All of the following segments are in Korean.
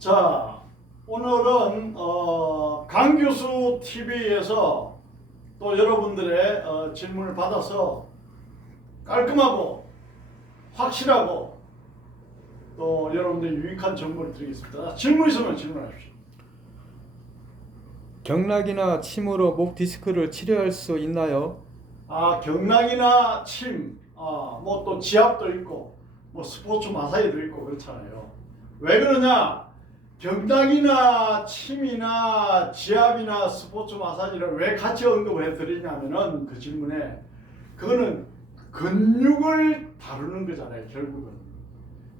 자, 오늘은 강교수 TV에서 또 여러분들의 질문을 받아서 깔끔하고 확실하고 또 여러분들 유익한 정보를 드리겠습니다. 질문 있으면 질문하십시오. 경락이나 침으로 목 디스크를 치료할 수 있나요? 경락이나 침, 뭐 또 지압도 있고 뭐 스포츠 마사지도 있고 그렇잖아요. 왜 그러냐? 경락이나 침이나 지압이나 스포츠 마사지를 왜 같이 언급을 해드리냐면은 그 질문에 그거는 근육을 다루는 거잖아요. 결국은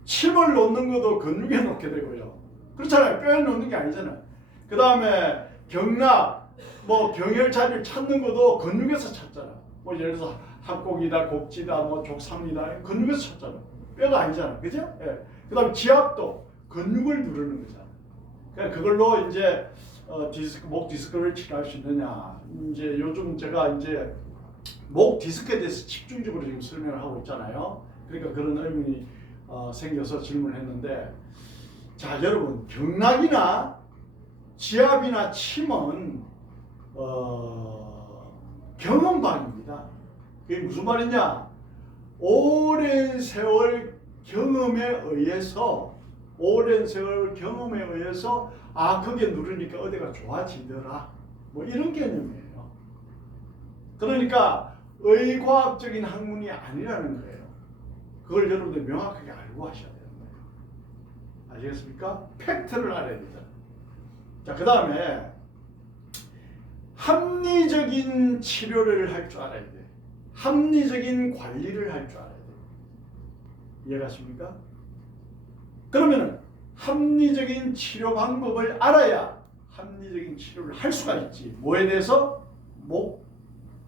침을 놓는 것도 근육에 놓게 되고요. 그렇잖아요. 뼈에 놓는 게 아니잖아요. 그 다음에 경락, 뭐 경혈자리를 찾는 것도 근육에서 찾잖아. 뭐 예를 들어서 합곡이다, 곡지다, 뭐 족삼이다, 근육에서 찾잖아. 뼈가 아니잖아, 그죠? 예. 그 다음에 지압도 근육을 누르는 거잖아. 그러니까 그걸로 이제 목 디스크를 치료할 수 있느냐. 이제 요즘 제가 이제 목 디스크에 대해서 집중적으로 지금 설명을 하고 있잖아요. 그러니까 그런 의문이 생겨서 질문을 했는데, 자 여러분, 경락이나 지압이나 침은 경험반입니다. 그게 무슨 말이냐? 오랜 세월 경험에 의해서 거기에 누르니까 어디가 좋아지더라, 뭐 이런 개념이에요. 그러니까 의과학적인 학문이 아니라는 거예요. 그걸 여러분들 명확하게 알고 하셔야 되는 거예요. 아시겠습니까? 팩트를 알아야 되잖아요. 자, 그 다음에 합리적인 치료를 할 줄 알아야 돼. 합리적인 관리를 할 줄 알아야 돼. 이해가십니까? 그러면은 합리적인 치료 방법을 알아야 합리적인 치료를 할 수가 있지. 뭐에 대해서? 목,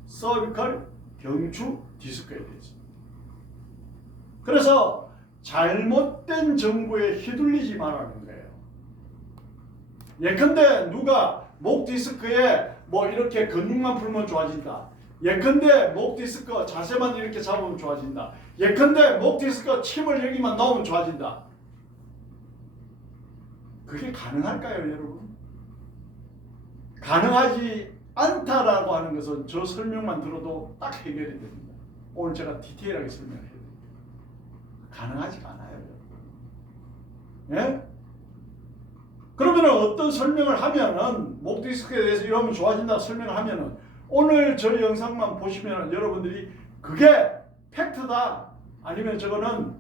서비컬, 경추, 디스크에 대해서. 그래서 잘못된 정보에 휘둘리지 말라는 거예요. 예컨대 누가 목 디스크에 뭐 이렇게 근육만 풀면 좋아진다. 예컨대 목 디스크 자세만 이렇게 잡으면 좋아진다. 예컨대 목 디스크 침을 여기만 넣으면 좋아진다. 그게 가능할까요, 여러분? 가능하지 않다라고 하는 것은 저 설명만 들어도 딱 해결이 됩니다. 오늘 제가 디테일하게 설명을 해드립니다. 가능하지가 않아요, 여러분. 예? 그러면 어떤 설명을 하면은 목 디스크에 대해서 이러면 좋아진다 설명을 하면은 오늘 저 영상만 보시면은 여러분들이 그게 팩트다, 아니면 저거는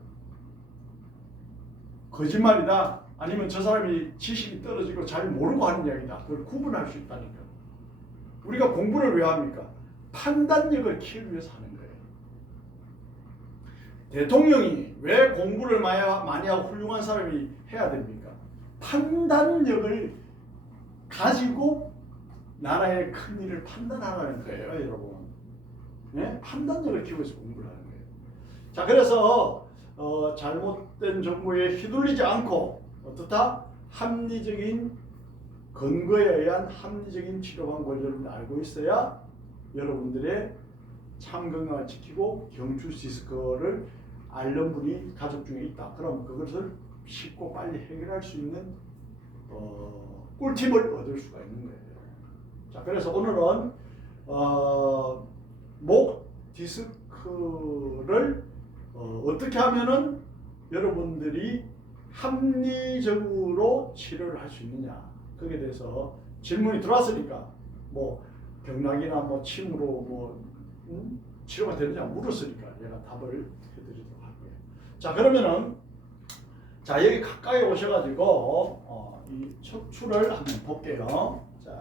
거짓말이다, 아니면 저 사람이 지식이 떨어지고 잘 모르고 하는 이야기다, 그걸 구분할 수 있다니까. 우리가 공부를 왜 합니까? 판단력을 키우기 위해서 하는 거예요. 대통령이 왜 공부를 많이 하고 훌륭한 사람이 해야 됩니까? 판단력을 가지고 나라의 큰 일을 판단하라는 거예요, 여러분. 네? 판단력을 키우기 위해서 공부를 하는 거예요. 자, 그래서 잘못된 정보에 휘둘리지 않고 어떻다? 합리적인 근거에 의한 합리적인 치료 방법을 여러분들 알고 있어야 여러분들의 참 건강을 지키고 경추 디스크를 앓는 분이 가족 중에 있다. 그럼 그것을 쉽고 빨리 해결할 수 있는 꿀팁을 얻을 수가 있는 거예요. 자, 그래서 오늘은 목 디스크를 어떻게 하면은 여러분들이 합리적으로 치료를 할 수 있느냐, 거기에 대해서 질문이 들어왔으니까 뭐 경락이나 뭐 침으로 뭐 치료가 되느냐 물었으니까 제가 답을 해드리도록 할게요. 자, 그러면은 자, 여기 가까이 오셔가지고 이 척추를 한번 볼게요. 자,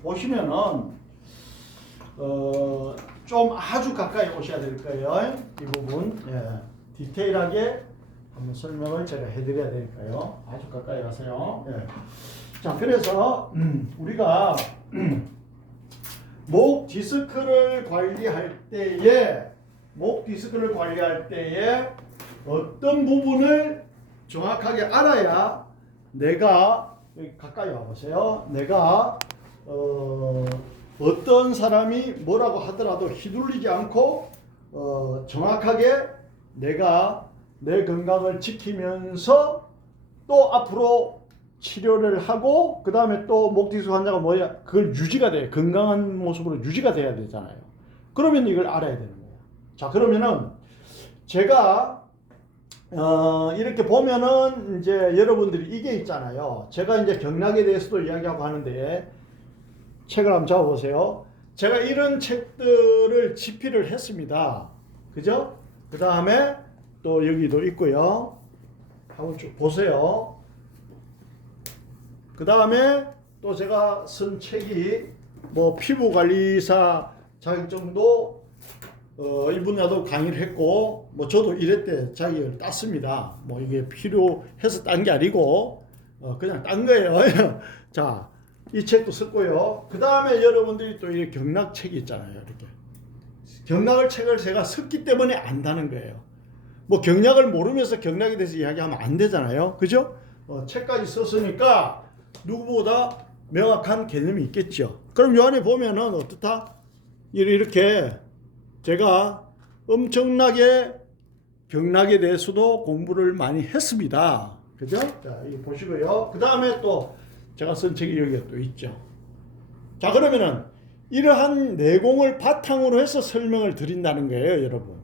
보시면은 좀 아주 가까이 오셔야 될 거예요. 이 부분, 예, 디테일하게 한번 설명을 제가 해드려야 될까요? 아주 가까이 가세요. 예. 자, 그래서 우리가 목 디스크를 관리할 때에 어떤 부분을 정확하게 알아야 내가, 여기 가까이 와보세요. 내가 어떤 사람이 뭐라고 하더라도 휘둘리지 않고 정확하게 내가 내 건강을 지키면서 또 앞으로 치료를 하고 그 다음에 또 목 디스크 환자가 뭐야? 그걸 유지가 돼. 건강한 모습으로 유지가 돼야 되잖아요. 그러면 이걸 알아야 되는 거예요. 자, 그러면은 제가 이렇게 보면은 이제 여러분들이 이게 있잖아요. 제가 이제 경락에 대해서도 이야기하고 하는데 책을 한번 잡아보세요. 제가 이런 책들을 집필을 했습니다. 그죠? 그 다음에 또 여기도 있고요. 한번 쭉 보세요. 그 다음에 또 제가 쓴 책이 뭐 피부관리사 자격증도 이 분야도 강의를 했고 뭐 저도 1회 때 자격을 땄습니다. 뭐 이게 필요해서 딴 게 아니고 그냥 딴 거예요. 자, 이 책도 썼고요. 그 다음에 여러분들이 또 이 경락 책이 있잖아요. 이렇게 경락을 책을 제가 썼기 때문에 안다는 거예요. 뭐 경락을 모르면서 경락에 대해서 이야기하면 안 되잖아요. 그죠? 책까지 썼으니까 누구보다 명확한 개념이 있겠죠. 그럼 요 안에 보면은 어떻다? 이렇게 제가 엄청나게 경락에 대해서도 공부를 많이 했습니다. 그죠? 자, 이거 보시고요. 그 다음에 또 제가 쓴 책이 여기가 또 있죠. 자, 그러면은 이러한 내공을 바탕으로 해서 설명을 드린다는 거예요, 여러분.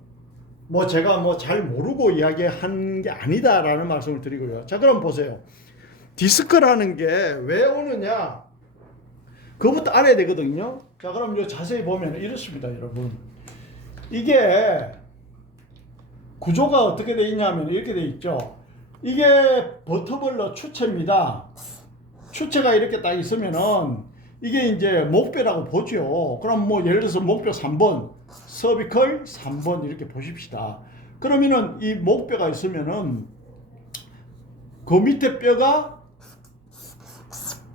뭐 제가 뭐 잘 모르고 이야기한 게 아니다라는 말씀을 드리고요. 자, 그럼 보세요. 디스크라는 게 왜 오느냐? 그것부터 알아야 되거든요. 자, 그럼 요 자세히 보면 이렇습니다, 여러분. 이게 구조가 어떻게 돼 있냐면 이렇게 돼 있죠. 이게 버터블러 추체입니다. 추체가 이렇게 딱 있으면은 이게 이제 목뼈라고 보죠. 그럼 뭐 예를 들어서 목뼈 3번, 서비컬 3번 이렇게 보십시다. 그러면은 이 목뼈가 있으면은 그 밑에 뼈가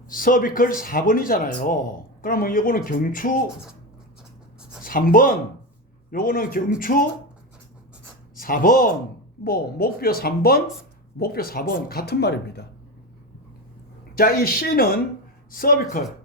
서비컬 4번이잖아요. 그러면 이거는 경추 3번, 요거는 경추 4번, 뭐 목뼈 3번, 목뼈 4번 같은 말입니다. 자, 이 C는 서비컬,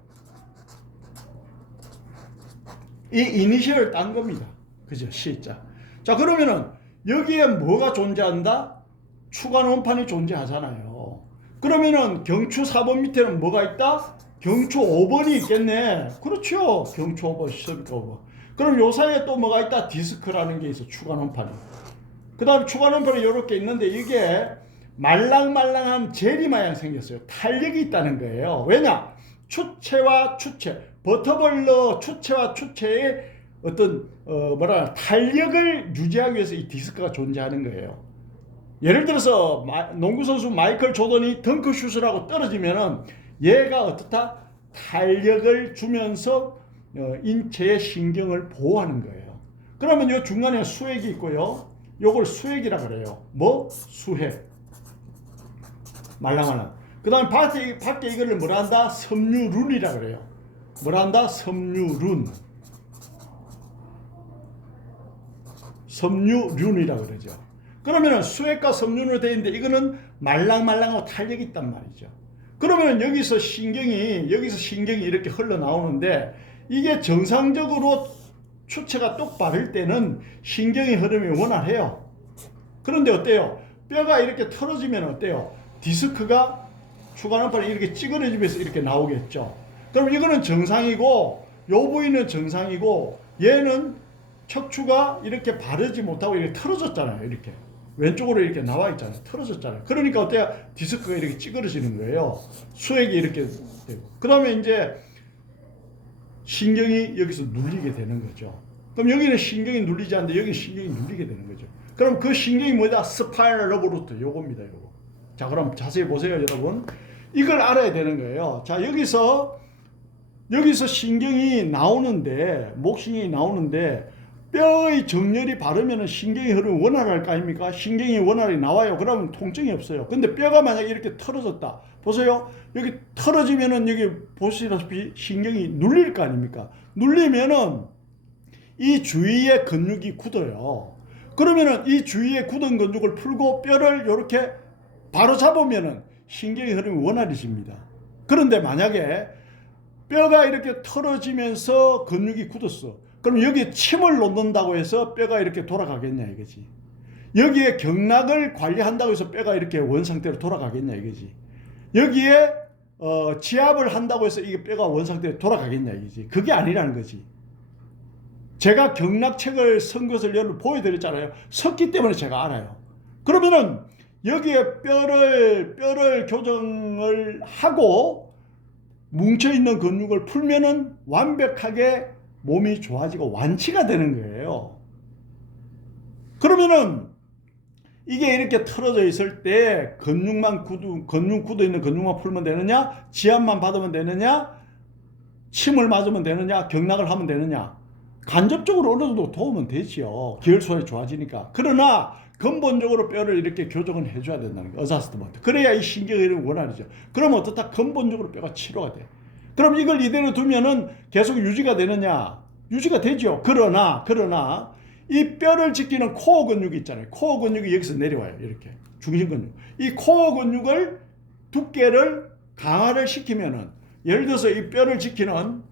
이 이니셜을 딴 겁니다. 그죠? C자. 자, 그러면은 여기에 뭐가 존재한다? 추간 원판이 존재하잖아요. 그러면은 경추 4번 밑에는 뭐가 있다? 경추 5번이 있겠네. 그렇죠. 경추 5번, 서비컬 5번. 그럼 요 사이에 또 뭐가 있다? 디스크라는 게 있어. 추간 원판이. 그 다음에 추간 원판이 이렇게 있는데 이게 말랑말랑한 젤리 마냥 생겼어요. 탄력이 있다는 거예요. 왜냐? 추체와 추체, 버터블러 추체와 추체의 어떤 탄력을 유지하기 위해서 이 디스크가 존재하는 거예요. 예를 들어서 농구선수 마이클 조던이 덩크슛을 하고 떨어지면은 얘가 어떻다? 탄력을 주면서 인체의 신경을 보호하는 거예요. 그러면 이 중간에 수액이 있고요. 요걸 수액이라 그래요. 뭐? 수액. 말랑말랑. 그 다음에 밖에 이거를 뭐라 한다? 섬유룬이라 그래요. 뭐라 한다? 섬유룬. 섬유륜이라 그러죠. 그러면은 수액과 섬유로 되어 있는데 이거는 말랑말랑하고 탄력이 있단 말이죠. 그러면 여기서 신경이 이렇게 흘러나오는데 이게 정상적으로 추체가 똑바를 때는 신경의 흐름이 원활해요. 그런데 어때요? 뼈가 이렇게 털어지면 어때요? 디스크가 추간원판이 이렇게 찌그러지면서 이렇게 나오겠죠. 그럼 이거는 정상이고 요 부위는 정상이고 얘는 척추가 이렇게 바르지 못하고 이렇게 털어졌잖아요. 이렇게 왼쪽으로 이렇게 나와 있잖아요. 털어졌잖아요. 그러니까 어때요? 디스크가 이렇게 찌그러지는 거예요. 수액이 이렇게 되고. 그 다음에 이제 신경이 여기서 눌리게 되는 거죠. 그럼 여기는 신경이 눌리지 않는데 여기는 신경이 눌리게 되는 거죠. 그럼 그 신경이 뭐다? 스파이럴 러브 루트 요겁니다. 요거. 자, 그럼 자세히 보세요, 여러분. 이걸 알아야 되는 거예요. 자, 여기서 신경이 나오는데, 목신경이 나오는데 뼈의 정렬이 바르면 신경의 흐름이 원활할 거 아닙니까? 신경이 원활히 나와요. 그러면 통증이 없어요. 근데 뼈가 만약에 이렇게 털어졌다. 보세요. 여기 털어지면은 여기 보시다시피 신경이 눌릴 거 아닙니까? 눌리면은 이 주위의 근육이 굳어요. 그러면은 이 주위에 굳은 근육을 풀고 뼈를 이렇게 바로 잡으면은 신경의 흐름이 원활해집니다. 그런데 만약에 뼈가 이렇게 털어지면서 근육이 굳었어. 그럼 여기에 침을 놓는다고 해서 뼈가 이렇게 돌아가겠냐 이거지. 여기에 경락을 관리한다고 해서 뼈가 이렇게 원상태로 돌아가겠냐 이거지. 여기에 지압을 한다고 해서 이게 뼈가 원상태로 돌아가겠냐 이지. 그게 아니라는 거지. 제가 경락책을 쓴 것을 여러분 보여드렸잖아요. 섰기 때문에 제가 알아요. 그러면은 여기에 뼈를 교정을 하고 뭉쳐있는 근육을 풀면은 완벽하게 몸이 좋아지고 완치가 되는 거예요. 그러면은 이게 이렇게 틀어져 있을 때 근육 굳어 있는 근육만 풀면 되느냐? 지압만 받으면 되느냐? 침을 맞으면 되느냐? 경락을 하면 되느냐? 간접적으로 어느 정도 도움은 되지요. 기혈소에 좋아지니까. 그러나 근본적으로 뼈를 이렇게 교정을 해줘야 된다는 거예요. 어자스트먼트. 그래야 이 신경의 원활이죠. 그러면 어떻다? 근본적으로 뼈가 치료가 돼. 그럼 이걸 이대로 두면은 계속 유지가 되느냐? 유지가 되죠. 그러나 이 뼈를 지키는 코어 근육이 있잖아요. 코어 근육이 여기서 내려와요. 이렇게 중심 근육. 이 코어 근육을 두께를 강화를 시키면은 예를 들어서 이 뼈를 지키는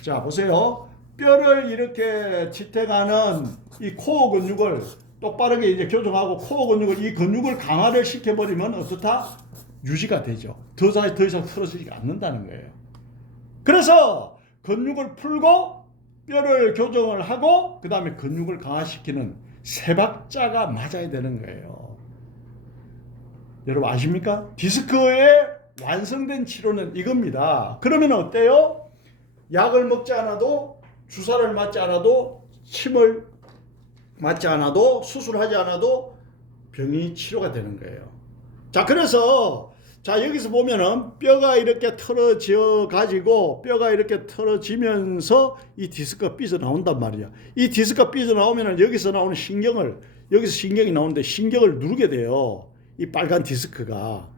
자 보세요. 뼈를 이렇게 지탱하는 이 코어 근육을 똑바르게 이제 교정하고 코어 근육을 이 근육을 강화를 시켜버리면 어떻다? 유지가 되죠. 더 이상 틀어지지 않는다는 거예요. 그래서 근육을 풀고 뼈를 교정을 하고 그 다음에 근육을 강화시키는 세 박자가 맞아야 되는 거예요. 여러분 아십니까? 디스크의 완성된 치료는 이겁니다. 그러면 어때요? 약을 먹지 않아도 주사를 맞지 않아도 침을 맞지 않아도 수술하지 않아도 병이 치료가 되는 거예요. 자 그래서 자 여기서 보면은 뼈가 이렇게 틀어져 가지고 뼈가 이렇게 틀어지면서 이 디스크가 삐져나온단 말이야. 이 디스크가 삐져나오면은 여기서 나오는 여기서 신경이 나오는데 신경을 누르게 돼요. 이 빨간 디스크가.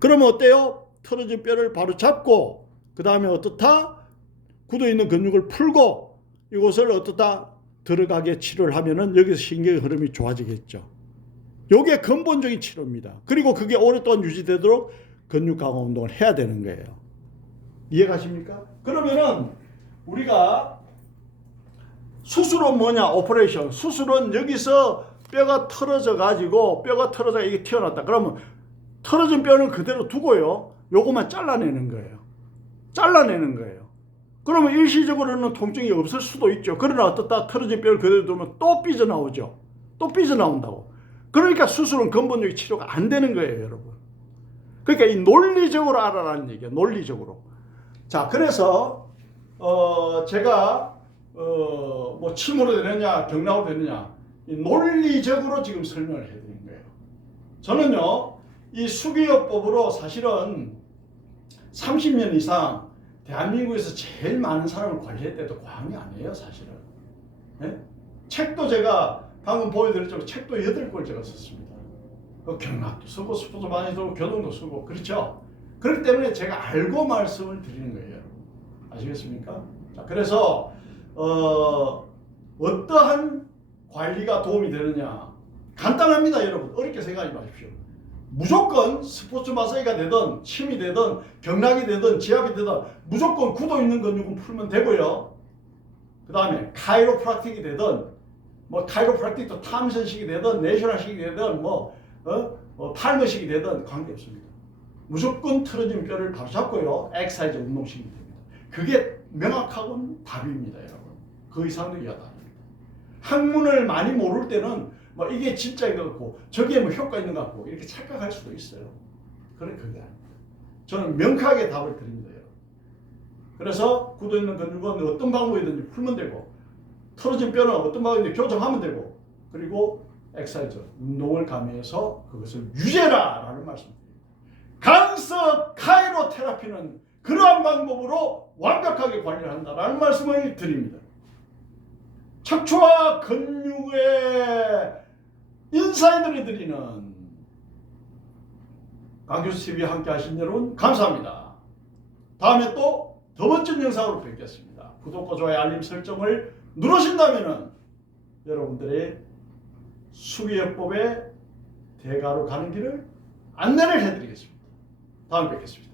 그러면 어때요? 틀어진 뼈를 바로 잡고 그 다음에 어떻다? 굳어있는 근육을 풀고 이곳을 어떻다? 들어가게 치료를 하면은 여기서 신경의 흐름이 좋아지겠죠. 요게 근본적인 치료입니다. 그리고 그게 오랫동안 유지되도록 근육 강화 운동을 해야 되는 거예요. 이해가십니까? 그러면은 우리가 수술은 뭐냐? 오퍼레이션. 수술은 여기서 뼈가 틀어져 가지고 이게 튀어났다. 그러면 틀어진 뼈는 그대로 두고요. 요것만 잘라내는 거예요. 그러면 일시적으로는 통증이 없을 수도 있죠. 그러나 어떻다? 틀어진 뼈를 그대로 두면 또 삐져나오죠. 또 삐져나온다고. 그러니까 수술은 근본적인 치료가 안 되는 거예요, 여러분. 그러니까 이 논리적으로 알아라는 얘기예요. 논리적으로. 자, 그래서 제가 뭐 침으로 되느냐, 경락으로 되느냐, 이 논리적으로 지금 설명을 해드린 거예요. 저는요, 이 수기요법으로 사실은 30년 이상 대한민국에서 제일 많은 사람을 관리했대도 과언이 아니에요, 사실은. 네? 책도 제가 방금 보여드렸지만 책도 8권 제가 썼습니다. 경락도 쓰고 스포츠 많이 쓰고 교동도 쓰고 그렇죠. 그렇기 때문에 제가 알고 말씀을 드리는 거예요, 여러분. 아시겠습니까? 자, 그래서 어떠한 관리가 도움이 되느냐? 간단합니다, 여러분. 어렵게 생각하지 마십시오. 무조건 스포츠 마사지가 되든 침이 되든 경락이 되든 지압이 되든 무조건 굳어 있는 근육은 풀면 되고요. 그 다음에 카이로프락틱이 되든 뭐 카이로프락틱도 탐선식이 되든 내셔널식이 되든 팔머식이 되든 관계없습니다. 무조건 틀어진 뼈를 바로 잡고요. 엑사이즈 운동식이 됩니다. 그게 명확하고 답입니다, 여러분. 그 이상도 이하다 아닙니다. 학문을 많이 모를 때는 뭐 이게 진짜인 것 같고 저기에 뭐 효과 있는 것 같고 이렇게 착각할 수도 있어요. 그게 아닙니다. 저는 명확하게 답을 드립니다, 여러분. 그래서 굳어있는 근육은 어떤 방법이든지 풀면 되고 틀어진 뼈는 어떤 방법이든지 교정하면 되고 그리고 엑사이즈, 운동을 가미해서 그것을 유지해라 라는 말씀입니다. 간섭 카이로테라피는 그러한 방법으로 완벽하게 관리를 한다라는 말씀을 드립니다. 척추와 근육의 인사이드를 드리는 강교수TV와 함께 하신 여러분 감사합니다. 다음에 또 더 멋진 영상으로 뵙겠습니다. 구독과 좋아요 알림 설정을 누르신다면 여러분들의 수기요법의 대가로 가는 길을 안내를 해드리겠습니다. 다음에 뵙겠습니다.